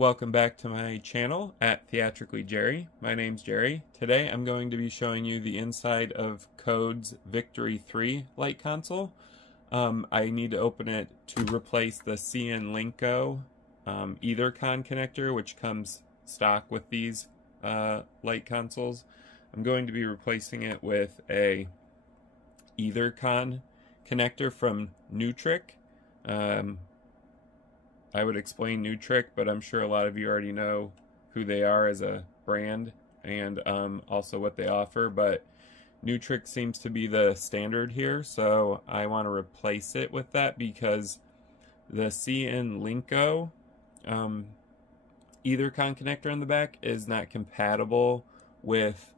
Welcome back to my channel at Theatrically Jerry. My name's Jerry. Today I'm going to be showing you the inside of Code's Victory 3 light console. I need to open it to replace the CN Linko EtherCon connector, which comes stock with these light consoles. I'm going to be replacing it with a EtherCon connector from Nutric. I would explain Nutric, but I'm sure a lot of you already know who they are as a brand and also what they offer, but Nutric seems to be the standard here, so I want to replace it with that because the CN Linko EtherCon connector on the back is not compatible with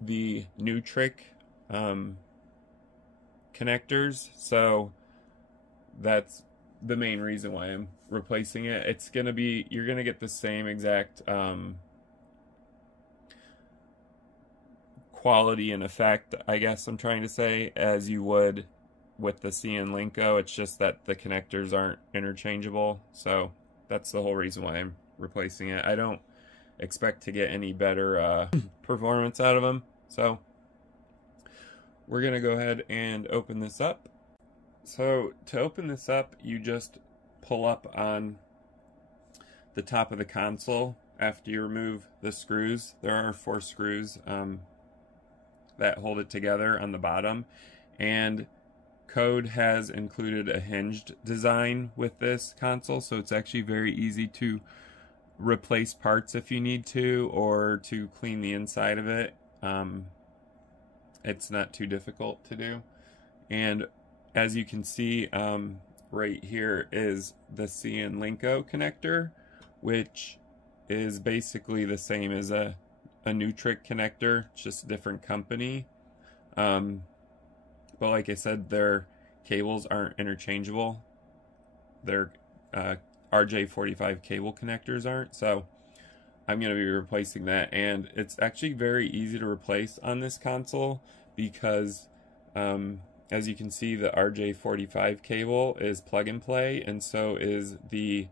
the Nutric connectors, so that's the main reason why I'm replacing it. It's gonna be, you're gonna get the same exact quality and effect, I guess I'm trying to say, as you would with the CN Linko. It's just that the connectors aren't interchangeable, so that's the whole reason why I'm replacing it. I don't expect to get any better performance out of them, so we're gonna go ahead and open this up. So to open this up, you just pull up on the top of the console after you remove the screws. There are 4 screws that hold it together on the bottom, and Code has included a hinged design with this console, so it's actually very easy to replace parts if you need to, or to clean the inside of it. It's not too difficult to do. And as you can see, right here is the CN Linko connector, which is basically the same as a Nutric connector, just a different company. But like I said, their cables aren't interchangeable. Their RJ45 cable connectors aren't, so I'm going to be replacing that. And it's actually very easy to replace on this console because as you can see, the RJ45 cable is plug and play, and so is the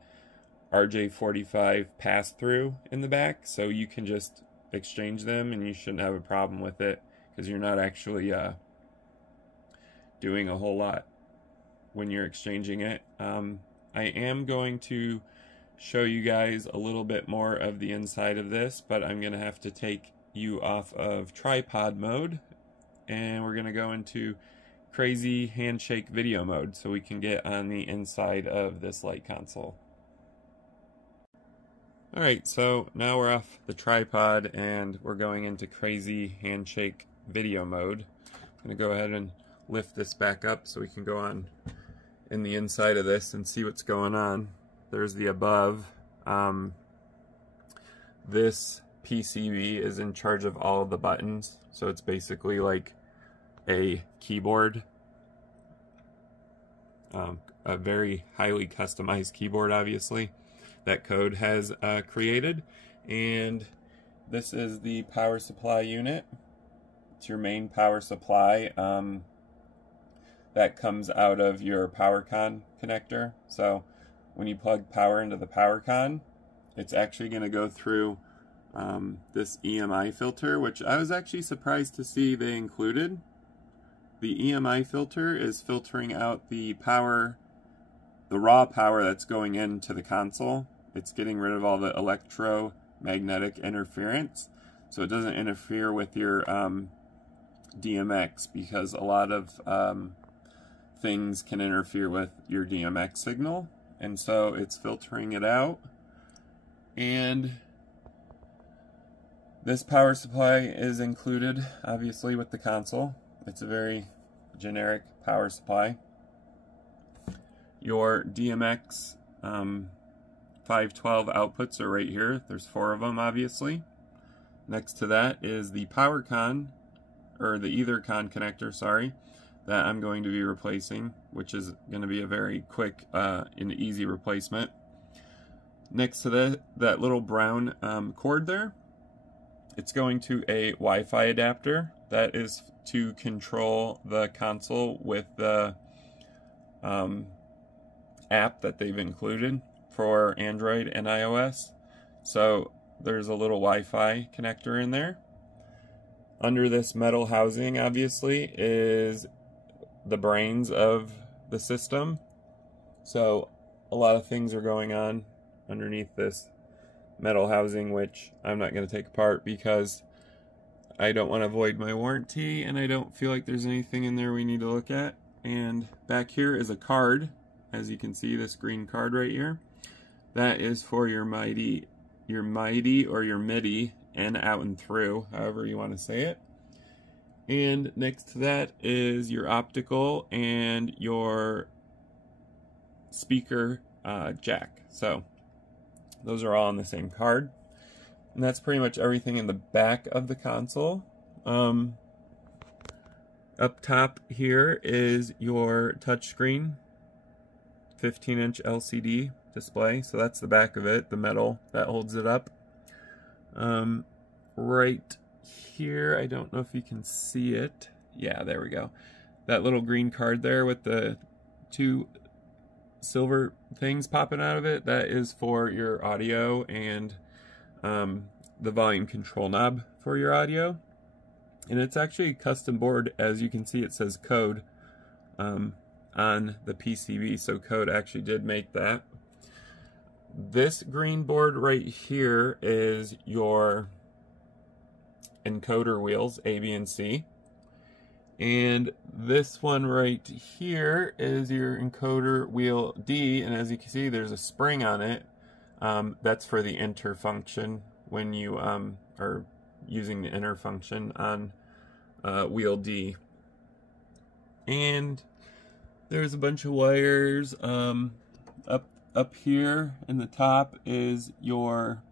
RJ45 pass-through in the back, so you can just exchange them and you shouldn't have a problem with it because you're not actually doing a whole lot when you're exchanging it. I am going to show you guys a little bit more of the inside of this, but I'm going to have to take you off of tripod mode, and we're going to go into crazy handshake video mode so we can get on the inside of this light console. Alright, so now we're off the tripod and we're going into crazy handshake video mode. I'm going to go ahead and lift this back up so we can go on in the inside of this and see what's going on. There's the above. This PCB is in charge of all of the buttons, so it's basically like a keyboard, a very highly customized keyboard, obviously, that Code has created. And this is the power supply unit. It's your main power supply that comes out of your PowerCon connector. So when you plug power into the PowerCon, it's actually going to go through this EMI filter, which I was actually surprised to see they included. The EMI filter is filtering out the power, the raw power that's going into the console. It's getting rid of all the electromagnetic interference, so it doesn't interfere with your DMX, because a lot of things can interfere with your DMX signal, and so it's filtering it out. And this power supply is included, obviously, with the console. It's a very generic power supply. Your DMX 512 outputs are right here. There's 4 of them, obviously. Next to that is the PowerCon, or the EtherCon connector, sorry, that I'm going to be replacing, which is going to be a very quick and easy replacement. Next to that little brown cord there, it's going to a Wi-Fi adapter. That is to control the console with the app that they've included for Android and iOS. So there's a little Wi-Fi connector in there. Under this metal housing, obviously, is the brains of the system. So a lot of things are going on underneath this metal housing, which I'm not going to take apart because I don't want to void my warranty, and I don't feel like there's anything in there we need to look at. And back here is a card. As you can see, this green card right here. That is for your MIDI or your MIDI and out and through, however you want to say it. And next to that is your optical and your speaker jack. So those are all on the same card. And that's pretty much everything in the back of the console. Up top here is your touchscreen, 15-inch LCD display. So that's the back of it, the metal that holds it up. Right here, I don't know if you can see it. Yeah, there we go. That little green card there with the two silver things popping out of it, that is for your audio and the volume control knob for your audio. And it's actually a custom board. As you can see, it says Code on the PCB, so Code actually did make that. This green board right here is your encoder wheels, A, B, and C. And this one right here is your encoder wheel D, and as you can see, there's a spring on it. That's for the enter function when you are using the enter function on wheel D. And there's a bunch of wires. Up here in the top is your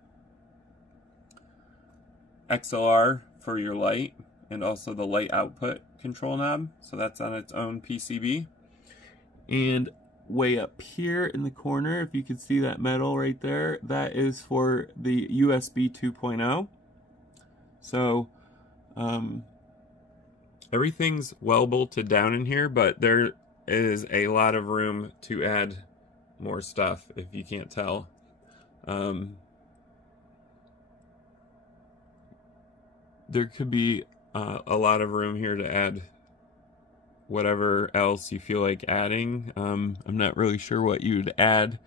XLR for your light, and also the light output control knob. So that's on its own PCB. And way up here in the corner, if you can see that metal right there, that is for the USB 2.0. So everything's well bolted down in here, but there is a lot of room to add more stuff, if you can't tell. There could be a lot of room here to add whatever else you feel like adding. I'm not really sure what you'd add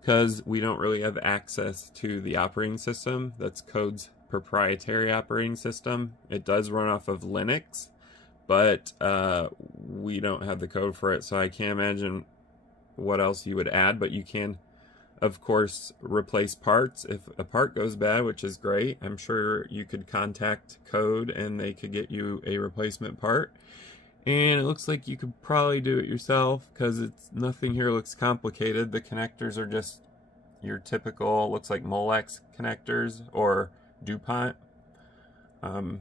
because we don't really have access to the operating system. That's Code's proprietary operating system. It does run off of Linux, but we don't have the code for it, so I can't imagine what else you would add. But you can, of course, replace parts if a part goes bad, which is great. I'm sure you could contact Code and they could get you a replacement part. And it looks like you could probably do it yourself because it's nothing here looks complicated. The connectors are just your typical, looks like Molex connectors or DuPont, and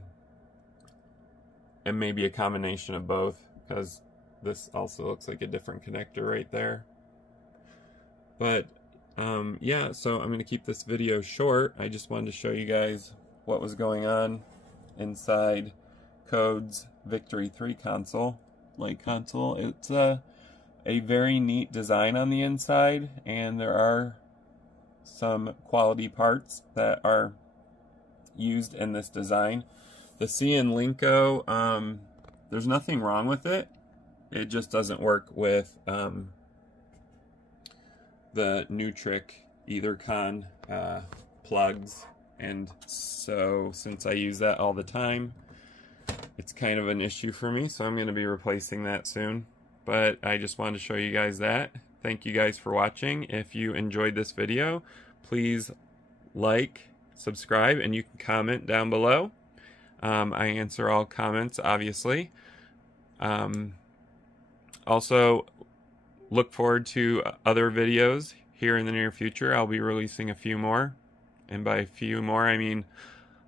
maybe a combination of both, because this also looks like a different connector right there. But yeah, so I'm going to keep this video short. I just wanted to show you guys what was going on inside Code's Victory 3 console, light console. It's a very neat design on the inside, and there are some quality parts that are used in this design. The CN Linko, there's nothing wrong with it. It just doesn't work with the Nutric EtherCon plugs, and so since I use that all the time, it's kind of an issue for me, so I'm going to be replacing that soon. But I just wanted to show you guys that. Thank you guys for watching. If you enjoyed this video, please like, subscribe, and you can comment down below. I answer all comments, obviously. Also, look forward to other videos here in the near future. I'll be releasing a few more, and by a few more I mean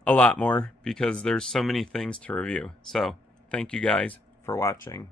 a lot more, because there's so many things to review. So thank you guys for watching.